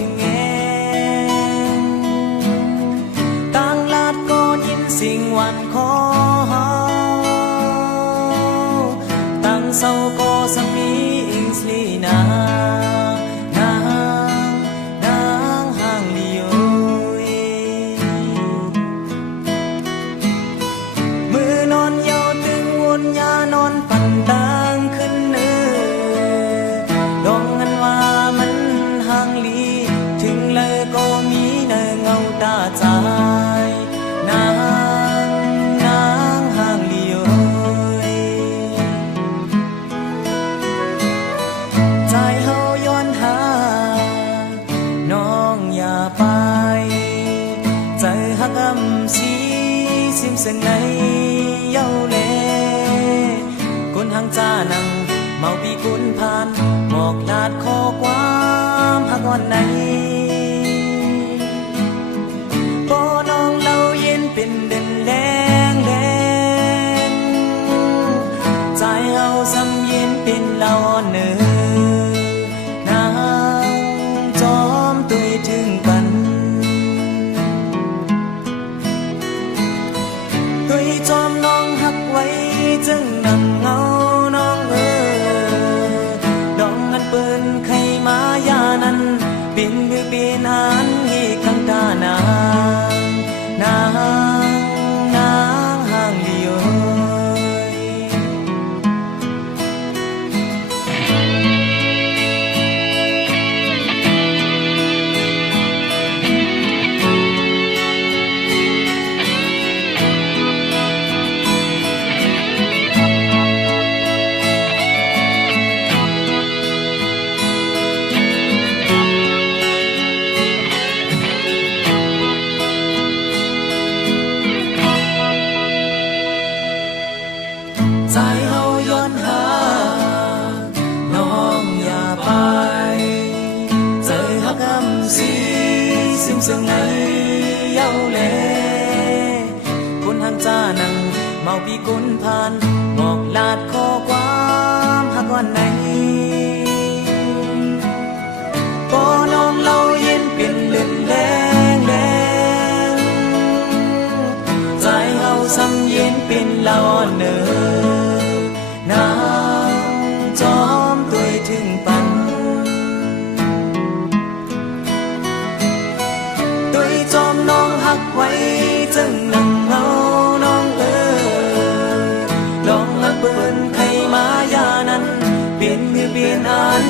ถึงแงต่างลาดก็ยินสิ่งหวันขอตั้งเศร้าก็สังมีอิงสลีนานางห่างลีโอยมือนอนเยาตึงวนยานอนฝันดังขึ้นเนื้อดองเงินว่ามันห่างลีถึงเลยก็มีเนื้อเงาตาใจนางห่างลีโอยใจเฮาย้อนหาน้องอย่าไปใจหักอำสีซิมเส้นในเย้าเลคนห่างจ้านังเมาปีกุนผ่านหมอกลาดข้อความหักอ่อนในพอน้องเล่าเย็นเป็นเด่นแรงใจเฮาซ้ำเย็นเป็นเล่าอ่อนเนื้อนางจอมตุยถึงกันตุยจอมน้องหักไว้จึงนั่งเงาน้องดองเงินเปิ้นใครมายานั้นเป็นมือเป็นหันให้ข้างตานางห่างลีโอยใจเฮาย้อนหาน้องอย่าไปใจหักอำสีซิมเสื่องในเย้าเลคนห่างจ้านังเมาปีกุนผ่านหมอกลาดข้อความหักอ่อนในพอน้องเล่าเย็นเป็นเลื่อนแรงใจเฮาซ้ำเย็นเป็นเล่าอ่อนเนื้อนางจอมตุยถึงปันตุยจอมน้องหักไว้จึงนั่งเงาน้องลองหักเปิ้นใครมายานั้นเปลี่ยนมือเปลี่ยนอัน